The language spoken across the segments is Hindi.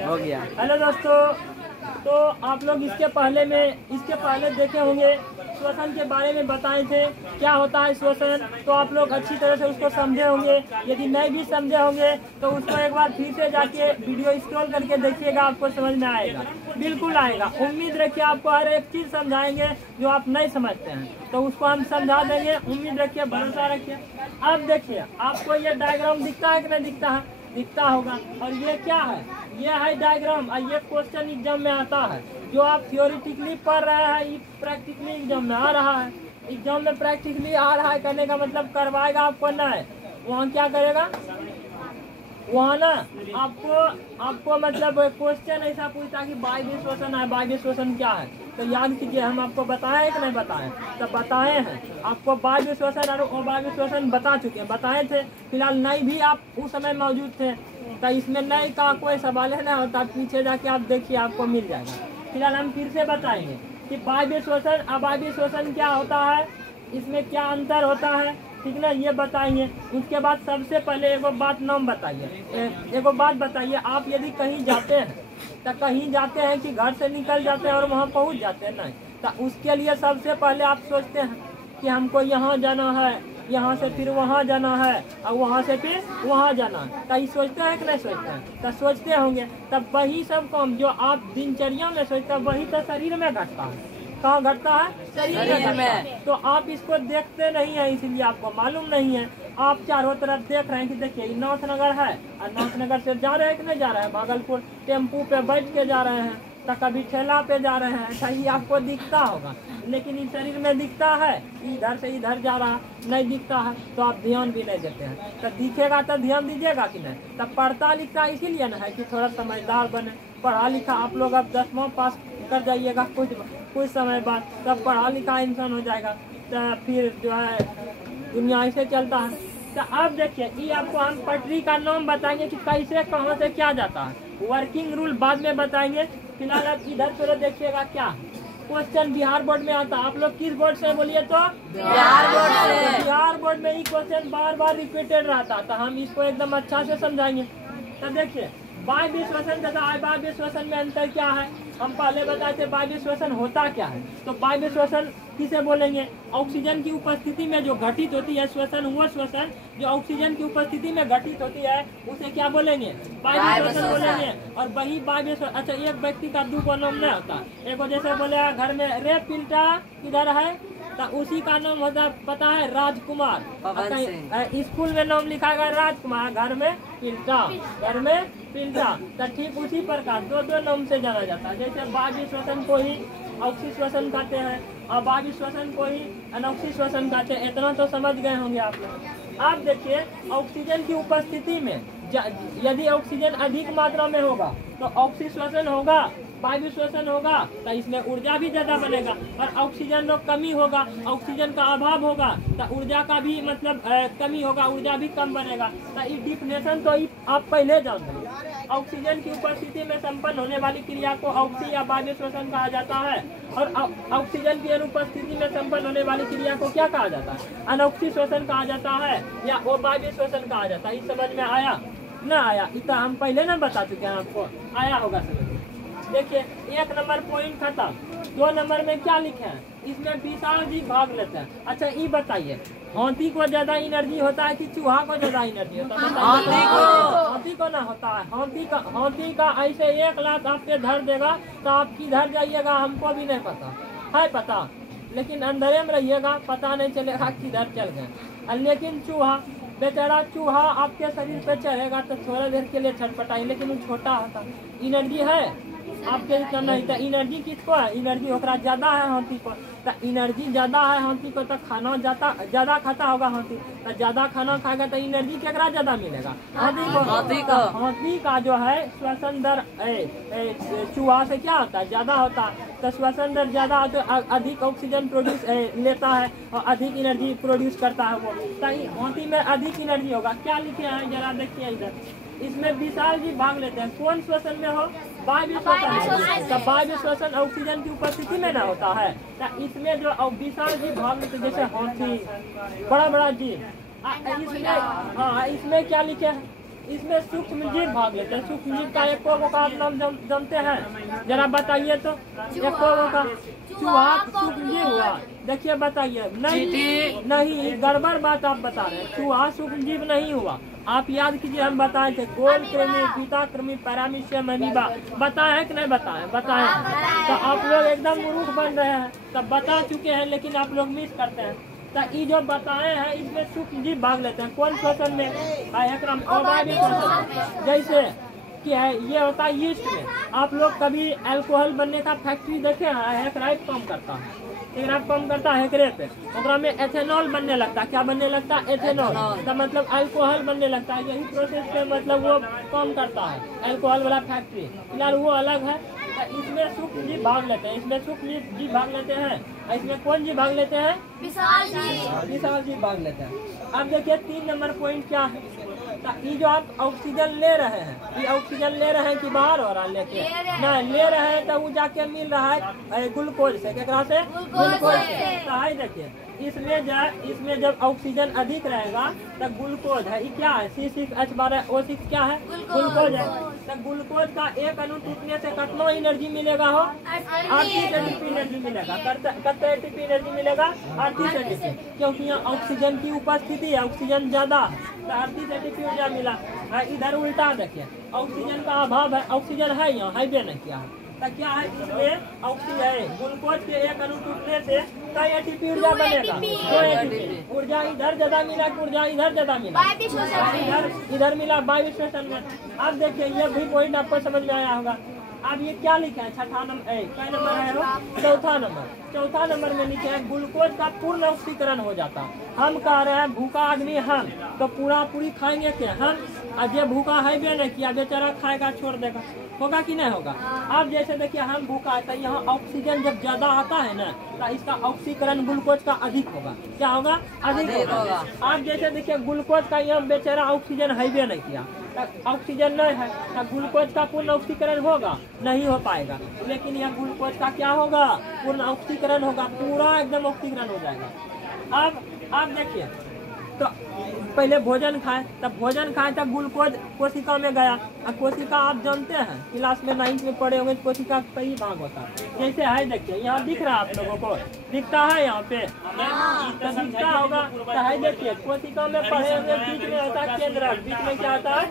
हो गया। हेलो दोस्तों, तो आप लोग इसके पहले देखे होंगे, श्वसन के बारे में बताए थे क्या होता है श्वसन। तो आप लोग अच्छी तरह से उसको समझे होंगे। यदि नहीं भी समझे होंगे तो उसको एक बार फिर से जाके वीडियो स्क्रॉल करके देखिएगा, आपको समझ में आएगा, बिल्कुल आएगा। उम्मीद रखिए आपको हर एक चीज समझाएंगे जो आप नहीं समझते हैं, तो उसको हम समझा देंगे। उम्मीद रखिए, भरोसा रखिए। अब देखिए, आपको ये डायग्राम दिखता है कि नहीं दिखता है? दिखता होगा। और ये क्या है? ये है डायग्राम। और ये क्वेश्चन एग्जाम में आता है। जो आप थियोरिटिकली पढ़ रहे हैं, ये प्रैक्टिकली एग्जाम में आ रहा है। एग्जाम में प्रैक्टिकली आ रहा है करने का मतलब करवाएगा आपको ना है। वहाँ क्या करेगा? वहाँ ना आपको मतलब क्वेश्चन ऐसा पूछता कि वायवीय श्वसन है। वायवीय श्वसन क्या है? तो याद कीजिए, हम आपको बताए कि नहीं बताए? तो बताए हैं आपको। वायवीय श्वसन और अवायवीय श्वसन बता चुके हैं, बताए थे। फिलहाल नहीं भी आप उस समय मौजूद थे, तो इसमें नए का कोई सवाल है ना होता, पीछे जाके आप देखिए, आपको मिल जाएगा। फिलहाल हम फिर से बताएंगे कि वायवीय श्वसन अवायवीय श्वसन क्या होता है, इसमें क्या अंतर होता है, ठीक ना, ये बताएंगे। उसके बाद सबसे पहले एगो बात नाम बताइए। एगो बात बताइए, आप यदि कहीं जाते हैं तो कहीं जाते हैं कि घर से निकल जाते हैं और वहाँ पहुँच जाते हैं? नहीं। तो उसके लिए सबसे पहले आप सोचते हैं कि हमको यहाँ जाना है, यहाँ से फिर वहाँ जाना है, और वहाँ से फिर वहाँ जाना है। कहीं सोचते हैं कि नहीं सोचते हैं? तो सोचते होंगे। तब वही सब काम जो आप दिनचर्या में सोचते हैं, वही तो शरीर में घटता है। कहाँ घटता है? शरीर में। तो आप इसको देखते नहीं है, इसीलिए आपको मालूम नहीं है। आप चारों तरफ देख रहे हैं कि देखिए नाथनगर है, और नाथनगर से जा रहे हैं कि नहीं जा रहे हैं? भागलपुर टेम्पू पे बैठ के जा रहे हैं, तो कभी ठेला पे जा रहे हैं। सही आपको दिखता होगा, लेकिन इस शरीर में दिखता है इधर से इधर जा रहा, नहीं दिखता है तो आप ध्यान भी नहीं देते हैं। तो दिखेगा तो ध्यान दीजिएगा कि नहीं? तब पढ़ता लिखता इसीलिए ना है कि थोड़ा समझदार बने। पढ़ा लिखा आप लोग अब 10वां पास कर जाइएगा कुछ समय बाद, तब पढ़ा लिखा इंसान हो जाएगा। तो फिर जो है दुनिया ऐसे चलता है। तो अब देखिए, ये आपको हम पटरी का नाम बताएंगे कि कैसे कहाँ से क्या जाता है। वर्किंग रूल बाद में बताएंगे। फिलहाल आप इधर थोड़ा देखिएगा क्या क्वेश्चन बिहार बोर्ड में आता है। आप लोग किस बोर्ड से बोलिए? तो बिहार बोर्ड से। बिहार बोर्ड में ये क्वेश्चन बार बार रिपीटेड रहता है, तो हम इसको एकदम अच्छा से समझाएंगे। तो देखिए, वायवीय श्वसन तथा अवायवीय श्वसन में अंतर क्या है? हम पहले बताए थे वायवीय श्वसन होता क्या है। तो वायवीय श्वसन किसे बोलेंगे? ऑक्सीजन की उपस्थिति में जो घटित होती है श्वसन, वो श्वसन जो ऑक्सीजन की उपस्थिति में घटित होती है उसे क्या बोलेंगे? वायवीय श्वसन बोलेंगे। और वही वायवीय श्वसन, अच्छा, एक व्यक्ति का दो को नाम नहीं होता। एक जैसे बोले घर में रे पिल्टा किधर है, तो उसी का नाम होता पता है? राजकुमार। स्कूल में नाम लिखा गया राजकुमार, घर में पिल्टा, घर में पिल्टा। तो ठीक उसी प्रकार दो नाम से जाना जाता है। जैसे वायवीय श्वसन को ही ऑक्सी श्वसन कहते हैं, और वायवीय श्वसन को ही अनॉक्सी श्वसन कहते हैं। इतना तो समझ गए होंगे आप लोग। आप देखिए, ऑक्सीजन की उपस्थिति में यदि ऑक्सीजन अधिक मात्रा में होगा तो ऑक्सी श्वसन होगा, वायवीय श्वसन होगा, तो इसमें ऊर्जा भी ज्यादा बनेगा। और ऑक्सीजन में कमी होगा, ऑक्सीजन का अभाव होगा, तो ऊर्जा का भी मतलब कमी होगा, ऊर्जा भी कम बनेगा। तो ये डिफिनेशन तो आप पहले जान लें। ऑक्सीजन की उपस्थिति में संपन्न होने वाली क्रिया को ऑक्सी या वायवीय श्वसन कहा जाता है। और ऑक्सीजन की अनुपस्थिति में संपन्न होने वाली क्रिया को क्या कहा जाता है? अनॉक्सी श्वसन कहा जाता है, या अवायवीय श्वसन कहा जाता है। इस समझ में आया ना? आया? इतना हम पहले ना बता चुके हैं, आपको आया होगा समझ। देखिए, 1 नंबर पॉइंट खत्म। 2 नंबर में क्या लिखे हैं? इसमें विशाल जी भाग लेते हैं। अच्छा, ये बताइए, हाथी को ज्यादा एनर्जी होता है कि चूहा को ज्यादा एनर्जी होता है? हाथी को ना होता है। हाथी का ऐसे 1 लाख आप पे धर देगा तो आप किधर जाइएगा हमको भी नहीं पता है, पता, लेकिन अंधेरे में रहिएगा, पता नहीं चलेगा किधर चल गए। लेकिन चूहा, बेचारा चूहा आपके शरीर पे चढ़ेगा तो थोड़ा देर के लिए छटपटाई, लेकिन वो छोटा होता। एनर्जी है आपके इतना नहीं। तो एनर्जी किसको है? एनर्जी ओकरा ज्यादा है हाथी को। तो एनर्जी ज्यादा है हाथी को, तो खाना ज्यादा खाता होगा हाथी। तो ज्यादा खाना खाएगा तो एनर्जी केकरा ज्यादा मिलेगा? हाथी को। हाथी का जो है श्वसन दर चूहा से क्या होता है? ज्यादा होता है। तो श्वसन दर ज्यादा हो तो अधिक ऑक्सीजन प्रोड्यूस लेता है और अधिक एनर्जी प्रोड्यूस करता है वो। तो हाथी में अधिक एनर्जी होगा। क्या लिखे हैं जरा देखिए इधर। इसमें विशाल जी भाग लेते हैं। कौन श्वसन में हो? वायवीय श्वसन। तो वायवीय श्वसन ऑक्सीजन की उपस्थिति में ना होता है। तो इसमें जो विशाल जी भाग लेते, जैसे हाथी, बड़ा जीव, इसमें क्या लिखे है? इसमें सूक्ष्म जीव भाग लेते हैं। सूक्ष्म जीव का एको का आप नाम जानते हैं, जरा बताइए तो। एको का चूहा सूक्ष्म जीव हुआ, देखिए बताइए। नहीं, गड़बड़ बात आप बता रहे हैं। चूहा सूक्ष्म जीव नहीं हुआ। आप याद कीजिए, हम बताए थे गोल कृमि, पीता कृमि, पैरामीशियम अमीबा, बताए हैं कि नहीं बताए? बताए। तो आप लोग एकदम मूर्ख बन रहे हैं। तब बता चुके हैं लेकिन आप लोग मिस करते हैं। तो ये जो बताए हैं इसमें सूक्ष्म जीव भाग लेते हैं। कौन श्वसन में? अवायवीय श्वसन। जैसे कि है ये होता है यीस्ट में। आप लोग कभी अल्कोहल बनने का फैक्ट्री देखे हैं? हेकराइट पंप करता है, हेकराइट पंप करता है हेकरे पे, ओकरा में एथेनॉल बनने लगता है। क्या बनने लगता है? एथेनॉल। तो मतलब अल्कोहल बनने लगता है। यही प्रोसेस पे मतलब वो काम करता है अल्कोहल वाला फैक्ट्री। फिलहाल वो अलग है। तो इसमें सूक्ष्म जीव भाग लेते हैं, इसमें सूक्ष्म जीव भाग लेते हैं। इसमें कौन जीव भाग लेते हैं? विशाल जीव भाग लेते हैं। अब देखिए 3 नंबर पॉइंट क्या है। तो ये जो आप ऑक्सीजन ले रहे हैं, ये ऑक्सीजन ले रहे हैं कि बाहर हो रहा लेके? नहीं, ले रहे हैं। तो वो जाके मिल रहा है ग्लूकोज से। क्या से? ग्लूकोज से। तो है देखिए, इसमें जब ऑक्सीजन अधिक रहेगा तो ग्लूकोज है, ये क्या है? C6H12O6 क्या है? ग्लूकोज है। तो ग्लूकोज का एक अणु टूटने से कितना एनर्जी मिलेगा? हो 38 ATP एनर्जी मिलेगा। कितना ATP एनर्जी मिलेगा? 38 ATP, क्योंकि यहाँ ऑक्सीजन की उपस्थिति है, ऑक्सीजन ज्यादा है तो 38 ATP ऊर्जा मिला। इधर उल्टा देखिए, ऑक्सीजन का अभाव है, ऑक्सीजन है यहाँ, हाईवे नहीं किया है। तो क्या है इसमें? ऑक्सीजन ग्लूकोज के एक अणु टूटने से कई ATP ऊर्जा बनेगा? 2 ATP ऊर्जा इधर ज्यादा मिला, ऊर्जा इधर ज्यादा मिला, इधर मिला वायु श्वसन में। अब देखिए ये भी पॉइंट आपको समझ में आया होगा। अब ये क्या लिखा है? छठा नंबर, क्या नंबर है? चौथा नंबर में लिखे है ग्लूकोज का पूर्ण ऑक्सीकरण हो जाता। हम कह रहे हैं भूखा आदमी हम तो पूरी खाएंगे क्या? हम आज ये भूखा है भी नहीं किया, बेचारा खाएगा छोड़ देगा, होगा कि नहीं होगा? अब जैसे देखिए हम भूखा है तो यहाँ ऑक्सीजन जब ज्यादा आता है ना तो इसका ऑक्सीकरण ग्लूकोज का अधिक होगा। क्या होगा? अधिक होगा। अब जैसे देखिए ग्लूकोज का यहाँ बेचारा ऑक्सीजन है भी नहीं किया, ऑक्सीजन नहीं है तो ग्लूकोज का पूर्ण ऑक्सीकरण होगा? नहीं हो पाएगा। लेकिन यह ग्लूकोज का क्या होगा? पूर्ण ऑक्सीकरण होगा, पूरा एकदम ऑक्सीकरण हो जाएगा। अब देखिए, तो पहले भोजन खाए, तब ग्लूकोज कोशिका में गया। अब कोशिका आप जानते हैं, क्लास में 9th में पढ़े होंगे, कोशिका कई भाग होता है। जैसे है देखिए यहाँ दिख रहा है, आप लोगों को दिखता है यहाँ पे? तो दिखता होगा। तो है देखिए कोशिका में पढ़े होंगे, बीच में होता है केंद्रक। बीच में क्या होता है?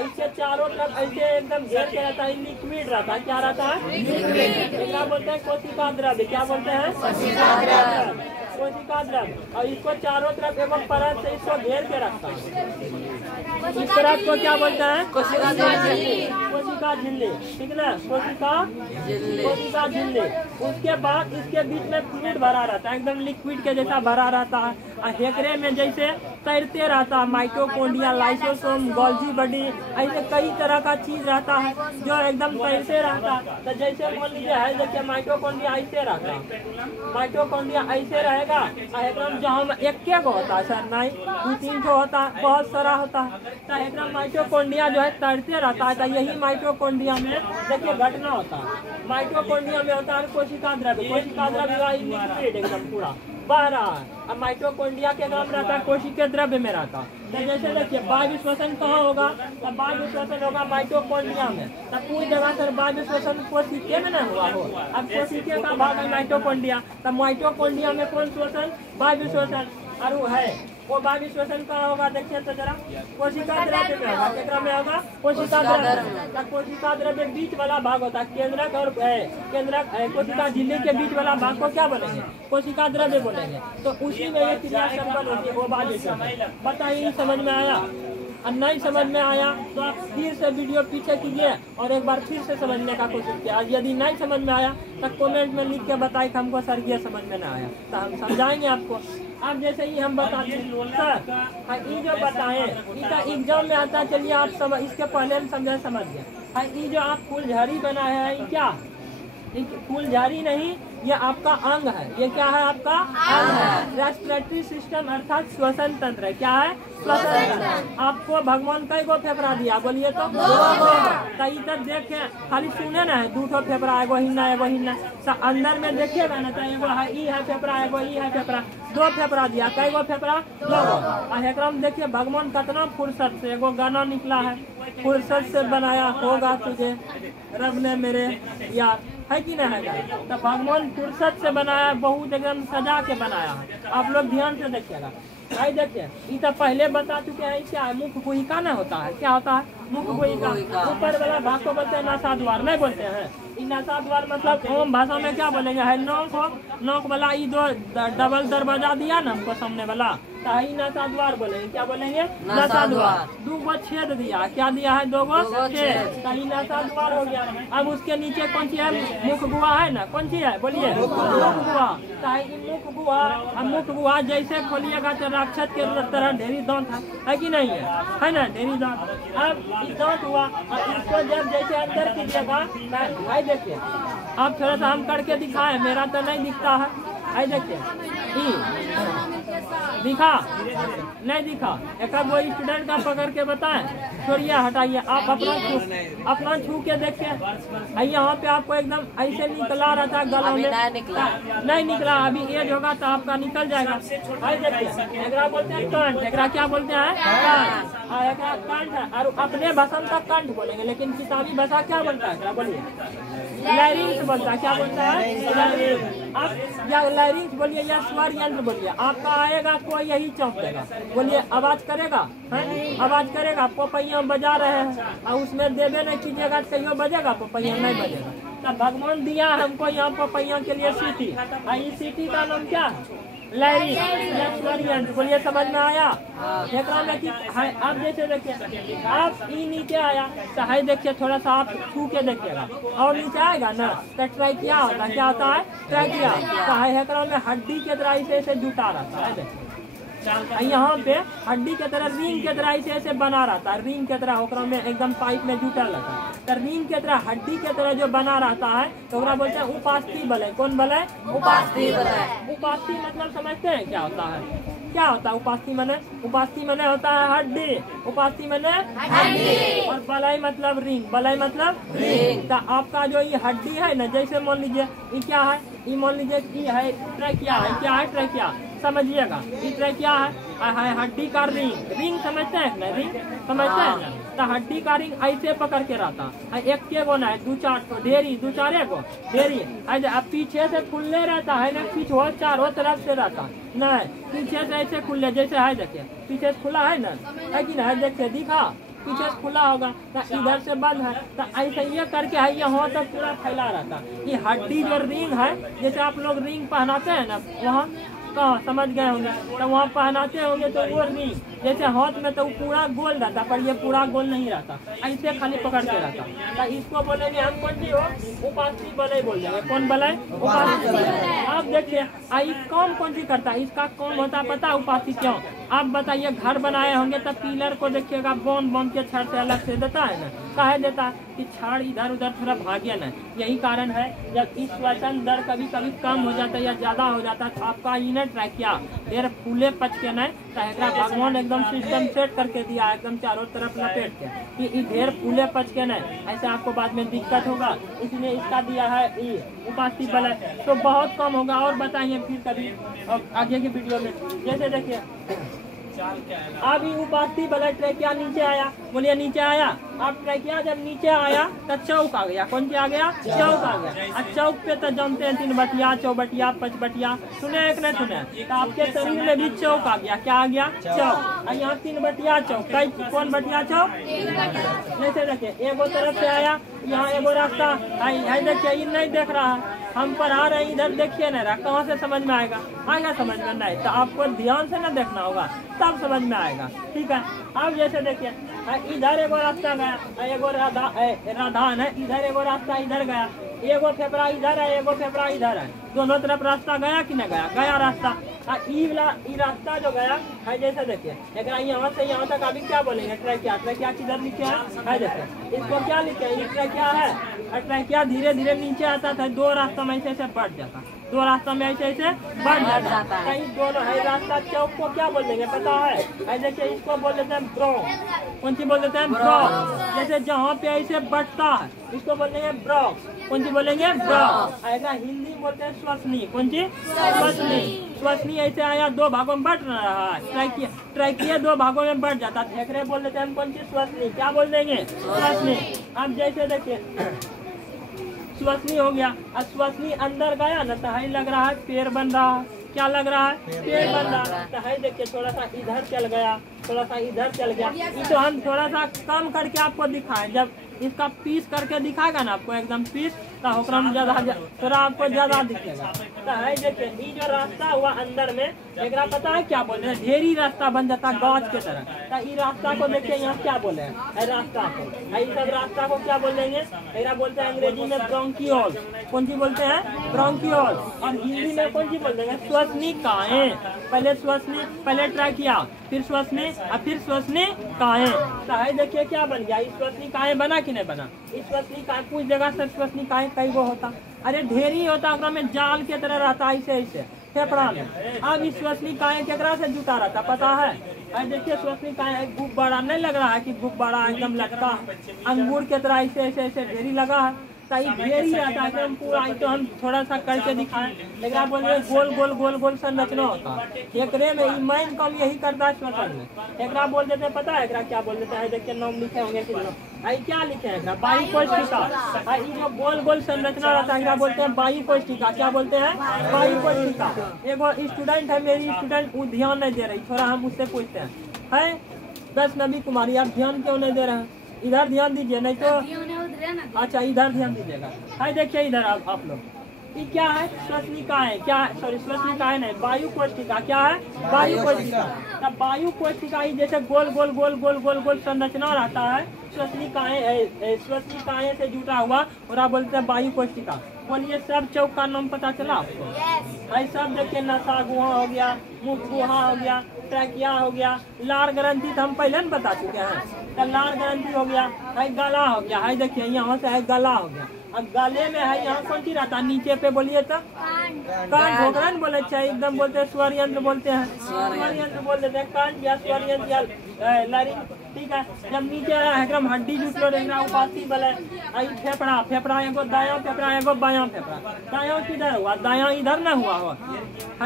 ऐसे चारों तरफ ऐसे एकदम घेर के रहता है, लिक्विड रहता है। क्या रहता है? लिक्विड। क्या बोलते हैं? कोशिका द्रव्य। क्या बोलते हैं? कोशिका द्रव्य। और इसको चारों तरफ एवं परत से इसको घेर के रखता है। इस परत को क्या बोलते हैं? कोशिका झिल्ली। ठीक है ना? कोशिका झिल्ली। उसके बाद इसके बीच में फ्लूइड भरा रहता है, एकदम लिक्विड के जैसा भरा रहता है। और हेकरे में जैसे तैरते रहता है माइटोकॉन्ड्रिया, लाइसोसोम, गोल्जी बॉडी, ऐसे कई तरह का चीज रहता है जो एकदम तैरते रहता है। तो जैसे मान लीजिए है देखिए माइटोकॉन्ड्रिया ऐसे रहता है, माइटोकॉन्ड्रिया ऐसे रहेगा। एकदम जहाँ एक को होता है सर, नहीं 2-3 ठो होता है, बहुत सारा होता है। तो एकदम माइटोकॉन्ड्रिया जो है तैरते रहता है। तो यही माइटोकॉन्ड्रिया में देखिए घटना होता है। माइटोकॉन्ड्रिया में होता है कोशिका द्रव्य। कोशिका द्रव्य लिक्विड एकदम पूरा बह रहा है। अब माइटोकॉन्ड्रिया के नाम रहता है कोशिकीय द्रव्य में रहता। तो जैसे देखिए वायु श्वसन कहाँ होगा? तब वायु श्वसन होगा माइटोकॉन्ड्रिया में। तब पूरी जगह सर वायु श्वसन कोशिकीय में न हुआ हो। अब कोशिकीय का भाग है माइटोकॉन्ड्रिया। तब माइटोकॉन्ड्रिया में कौन श्वसन? वायु श्वसन। और वो है वो वायु श्वसन कहाँ होगा? देखिए तो जरा कोशिका द्रव्य में होगा। कितना में होगा? कोशिका द्रव्य। कोशिका द्रव्य बीच वाला भाग होता है, केंद्रक और कोशिका झिल्ली के बीच वाला भाग को क्या बोलेंगे? कोशिका द्रव्य बोलेंगे। तो उसी में ये क्रिया संपन्न होती है, वो वायु श्वसन। बताइए समझ में आया? और नहीं समझ में आया तो आप फिर से वीडियो पीछे कीजिए और एक बार फिर से समझने का कोशिश किया। यदि नहीं समझ में आया तो कमेंट में लिख के बताइए कि हमको सर ये समझ में ना आया, तो हम समझाएंगे आपको। अब जैसे ही हम बताते हैं सर, ये जो बताएं इसका एग्जाम में आता है, चलिए आप समझ, इसके पहले हम समझ गए। ये जो आप फुलझड़ी बनाए हैं ये क्या? फूल झाड़ी नहीं, ये आपका अंग है। ये क्या है? आपका अंग है। रेस्पिरेटरी सिस्टम अर्थात श्वसन तंत्र है। क्या है? श्वसन तंत्र। आपको भगवान कई गो फेफड़ा दिया? बोलिए तो इधर देखे खाली सुने ना है, 2 फेफड़ा, एगो हिन्ना एगो हिन्ना। अंदर में देखिएगा ना तो एगो है ई है फेफड़ा, एगो ई है फेफड़ा, 2 फेफड़ा दिया। कई गो फेफड़ा? 2 गो। एकरा में देखिए भगवान कितना फुर्सत से, एगो गाना निकला है, फुर्सत से बनाया होगा तुझे रब ने मेरे यार, है कि नहीं है? तो भगवान फुर्सत से बनाया, बहुत एकदम सजा के बनाया है। आप लोग ध्यान से देखिएगा। भाई देखिए ये तो पहले बता चुके हैं। क्या है? मुख गुहिका ना होता है? क्या होता है? मुख गुहिका। ऊपर वाला भाग को बोलते हैं नासाद्वार, नहीं बोलते हैं? नासाद्वार मतलब ओम भाषा में क्या बोलेंगे? है नोक हो, नोक वाला ये 2 डबल दरवाजा दिया ना हमको सामने वाला, तो है नासाद्वार बोलेंगे। क्या बोलेंगे? नासाद्वार। 2 गो छेद दिया। क्या दिया है? 2 गो छेद, तो ये नासाद्वार हो गया। अब उसके नीचे कौन सी है? मुख गुहा है ना? कौन सी है? बोलिए। मुख गुहा। तो मुख गुहा, मुख गुहा जैसे खोलिएगा तो राक्षस के तरह ढेरी दांत है कि नहीं है ना? ढेरी दांत। अब दांत हुआ, इसको जब जैसे अंदर कीजिएगा, भाई देखिए अब थोड़ा सा हम करके दिखाए, मेरा तो नहीं दिखता है। भाई देखिए दिखा नहीं दिखा? एक वो स्टूडेंट का पकड़ के बताएं। छोड़िए, हटाइए। आप अपना छू के देखिए। यहाँ पे आपको एकदम ऐसे निकला रहता है गला में, नहीं निकला। अभी एज होगा तो आपका निकल जाएगा। भाई देखिए एकरा बोलते हैं कंठ। एकरा क्या बोलते हैं? कंठ। एकरा कंठ है, और अपने भाषा का कंठ बोलेंगे, लेकिन किताबी भाषा क्या बोलता है? बोलिए लैरिंक्स बोलता है। क्या बोलता है? लैरिंक्स। आप या लैरिंक्स बोलिए या स्वर यंत्र बोलिए, आपका आएगा कोई यही चौंक देगा। बोलिए आवाज करेगा, आवाज करेगा। पोपैया बजा रहे हैं और उसमें देवे नहीं कीजिएगा तो कहियो बजेगा? पोपैया नहीं बजेगा। तो भगवान दिया हमको यहाँ पोपैया के लिए सीटी, और इस सीटी का नाम क्या है? लैरिंक्स। बोलिए समझ में आया? एकरा में कि आप जैसे देखिए, आप ई नीचे आया तो है, देखिए थोड़ा सा आप छू के देखिएगा, और नीचे आएगा ना तो ट्रैकिया होता है। क्या होता है? ट्रैकिया। तो है एकरा में हड्डी के तरह ऐसे जुटा रहता है। देखिए यहाँ पे हड्डी के तरह, रिंग के तरह ऐसे बना रहता है। रिंग के तरह ओकरा में एकदम पाइप में जुटल रहता है। तो रिंग के तरह, हड्डी के तरह जो बना रहता है तो ओकरा बोलते हैं उपास्थि बलय। कौन बलय? उपास्थि बलय। उपास्थि मतलब समझते हैं क्या होता है? क्या होता है उपास्थि मने? उपास्थि मने होता है हड्डी। उपास्थि मने हड्डी, और बलय मतलब रिंग। बलय मतलब रिंग। तो आपका जो ये हड्डी है ना, जैसे मान लीजिए ये क्या है? ये मान लीजिए ये है ट्रैकिया है। क्या है? ट्रैकिया। समझिएगा ये ट्रैकिया है हड्डी का रिंग। रिंग समझते हैं ना? रिंग समझते हैं ना? तो हड्डी का रिंग ऐसे पकड़ के रहता है। एक के गो ना है, 2-4 को ढेरी, 2-4 को ढेरी। अब पीछे से खुलने रहता है ना, पीछे चारों तरफ से रहता नहीं, पीछे से ऐसे खुले जैसे है। देखिए पीछे से खुला है ना, है कि ना? देखिए दिखा, पीछे से खुला होगा तो इधर से बंद है। तो ऐसे ये करके है यहाँ तक पूरा फैला रहता। ये हड्डी जो रिंग है, जैसे आप लोग रिंग पहनाते हैं ना, वहाँ कहाँ समझ गए होंगे, तो वहाँ पहनाते होंगे तो वो रिंग जैसे हाथ में तो पूरा गोल रहता, पर ये पूरा गोल नहीं रहता, ऐसे खाली पकड़ के रहता। तो इसको बोलेंगे हम कौन सी हो? उपास्थि बलय बोल देंगे। कौन बलय? उपास्थि बलय। अब देखिए काम कौन सी करता है? इसका काम होता है पता? उपास्थि क्यों? आप बताइए, घर बनाए होंगे तो पिलर को देखिएगा बोन के छड़ से अलग से देता है ना। काहे देता है? कि छड़ इधर उधर थोड़ा भागे ना। यही कारण है जब इस श्वसन दर कभी कभी कम हो जाता है या ज्यादा हो जाता है तो आपका इन्हें ट्रैकिया देर फूले पच के नहीं, तो भगवान एकदम सिस्टम सेट करके दिया एकदम चारों तरफ लपेट के कि ढेर फूले पच के नहीं, ऐसे आपको बाद में दिक्कत होगा। इसलिए इसका दिया है उपास्थि बलय, तो बहुत कम होगा। और बताइए फिर कभी आगे की वीडियो में। जैसे देखिए अभी उपास्थि बलय ट्रैकिया नीचे आया। बोलिए नीचे आया। अब ट्रैकिया जब नीचे आया तो चौक आ गया। कौन सी आ गया? चौक आ गया। और चौक पे तो जानते हैं 3 बटिया, 4 बटिया, 5 बटिया। सुने एक नहीं सुने? तो आपके शरीर में भी चौक आ गया। क्या आ गया? चौक। और यहाँ 3 बटिया चौक। कौन बटिया चौक? जैसे देखिए एगो तरफ से आया, यहाँ एगो रास्ता देखिए, ये नहीं देख रहा, हम पढ़ा रहे हैं, इधर देखिए नहीं रहा, कहाँ से समझ में आएगा? आएगा समझ में नहीं, तो आपको ध्यान से ना देखना होगा तब समझ में आएगा। ठीक है। अब जैसे देखिए इधर एगो रास्ता गया, एगो राधान है, इधर एगो रास्ता इधर गया, एगो फेफड़ा इधर है, एगो फेफड़ा इधर है, दोनों तरफ रास्ता गया कि नहीं गया? गया रास्ता। ई रास्ता जो गया है, जैसे देखिए यहाँ से यहाँ तक अभी क्या बोलेंगे? ट्रैकिया। ट्रैकिया किधर लिखे है देखिए, इसको क्या लिखे हैं? ये ट्रैकिया है। ट्रैकिया धीरे धीरे नीचे आता था, दो रास्ता में ऐसे ऐसे बढ़ जाता, दो रास्ता में ऐसे ऐसे बढ़ जाता है। कहीं दोनों है रास्ता चौक को क्या बोल देंगे पता है? देखिए इसको बोल देते हैं ब्रॉक्स। कौन सी बोल देते हैं? ब्रॉक्स। जैसे जहाँ पे ऐसे बढ़ता है इसको बोल देंगे ब्रॉक्स। कौन सी बोलेंगे? ब्रॉक्स। ऐसा हिंदी बोलते हैं श्वसनी। कौन सी? श्वसनी। श्वसनी ऐसे आया दो भागों में बढ़ रहा है। ट्रैकिया दो भागों में बढ़ जाता है। ठेकरे बोल देते हैं कौन सी? श्वसनी। क्या बोल देंगे? श्वसनी। अब जैसे देखिए श्वसनी हो गया, श्वसनी अंदर गया ना तो है लग रहा है पेड़ बन रहा है। क्या लग रहा है? पेड़ बन रहा है। तो है देखिए थोड़ा सा इधर चल गया, थोड़ा सा इधर चल गया। ये तो हम थोड़ा सा कम करके आपको दिखाएं, जब इसका पीस करके दिखाएगा ना आपको एकदम पीस, तो थोड़ा आपको ज्यादा दिखेगा। तो है देखिए ये जो रास्ता हुआ अंदर में, एक पता है क्या बोल रहे हैं? ढेरी रास्ता बन जाता है गाछ के तरह। तो ये रास्ता को देखिए यहाँ क्या बोले हैं? रास्ता को ये सब रास्ता को क्या बोलेंगे? एक बोलते हैं अंग्रेजी में ब्रोंकियोल। कौन सी बोलते हैं? ब्रोंकियोल। और हिंदी में कौन सी बोल देंगे? श्वसनिकाएं। पहले श्वसनी, पहले ट्रैकिया, फिर श्वसनी और फिर श्वसनिकाएं। तो है देखिए क्या बन गया? श्वसनिकाएं बना कि नहीं बना? श्वसनिकाएं कुछ जगह से श्वसनिकाएं कई गो होता, अरे ढेरी होता, ओकरा में जाल के तरह रहता ऐसे ऐसे फेफड़ा में। अब श्वसनिकाएं केकरा से जुटा रहता पता है? देखिए श्वसनिकाएं गुब्बारा नहीं लग रहा है कि गुब्बारा एकदम लगता अंगूर के तरह ऐसे ऐसे ऐसे ढेरी लगा है। ढेरी रहता है एकदम पूरा। तो हम थोड़ा सा करके दिखाएं, लेकिन बोल रहे गोल गोल गोल गोल संरचना होता है। एकरे में मेन काम यही करता है श्वसन में। एकरा बोल देते हैं पता है एकरा क्या बोल देते हैं? देखिए नाम लिखे होंगे कितने। क्या लिखे हैं? वायु कोशिका। ये जो गोल गोल संरचना रहता है क्या बोलते हैं? वायु कोशिका। क्या बोलते हैं? वायु कोशिका। एगो स्टूडेंट है, मेरी स्टूडेंट वो ध्यान नहीं दे रही, थोड़ा हम उससे पूछते हैं। बस नबी कुमारी आप ध्यान क्यों नहीं दे रहे हैं? इधर ध्यान दीजिए, नहीं तो अच्छा इधर ध्यान दीजिएगा। है देखिए इधर आप लोग, ये क्या है? श्वसनिकाएं। क्या है? सॉरी श्वसनिकाएं नहीं, वायु कोशिका। क्या है? वायु कोशिका। तब वायु कोशिका जैसे गोल गोल गोल गोल गोल गोल संरचना रहता है, श्वसनिकाएं से जुटा हुआ और आप बोलते हैं वायु कोशिका। बोलिए सब चौक का नाम पता चला आपको? yes. सब देखिए नसा गुहा हो गया, मुख गुहा हो गया, ट्रैकिया हो गया, लार ग्रंथि तो हम पहले न बता चुके हैं। तो लार ग्रंथि हो गया, है गला हो गया, है देखिए यहाँ से है गला हो गया। अब गले में है यहाँ कौन सी रहता है? नीचे पे बोलिए तो कान भोगरन बोले चाहिए, एकदम बोलते हैं स्वर यंत्र बोलते हैं, स्वर यंत्र बोल देते हैं कान या स्वर यंत्र या लरिंग। ठीक है, जब नीचे एकदम हड्डी जुटलो रहेगा उपासी बोले। फेफड़ा, फेफड़ा एगो दायां फेफड़ा एगो बायां फेफड़ा। दायां किधर हुआ? दायां इधर न हुआ हो,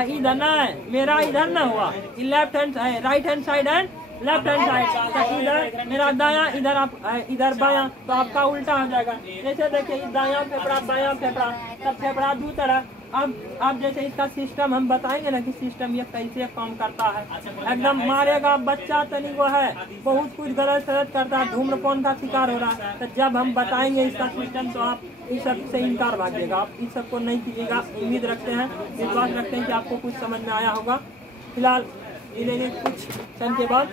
इधर न है, मेरा इधर न हुआ, left hand right hand side and left hand side. तो इधर मेरा दायां, इधर आप इधर बायां, तो आपका उल्टा हो जाएगा। जैसे देखिए दायां फेफड़ा बायां फेफड़ा, तब फेफड़ा दो तरह। अब जैसे इसका सिस्टम हम बताएंगे ना कि सिस्टम ये कैसे काम करता है। एकदम मारेगा बच्चा तनी वो है, बहुत कुछ गलत सलत करता है, धूम्रपान का शिकार हो रहा है। तो जब हम बताएंगे इसका सिस्टम तो आप इस सब से इनकार भागिएगा, आप इस सब को नहीं कीजिएगा। उम्मीद रखते हैं, विश्वास रखते हैं कि आपको कुछ समझ में आया होगा। फिलहाल मिलेंगे कुछ समय के बाद।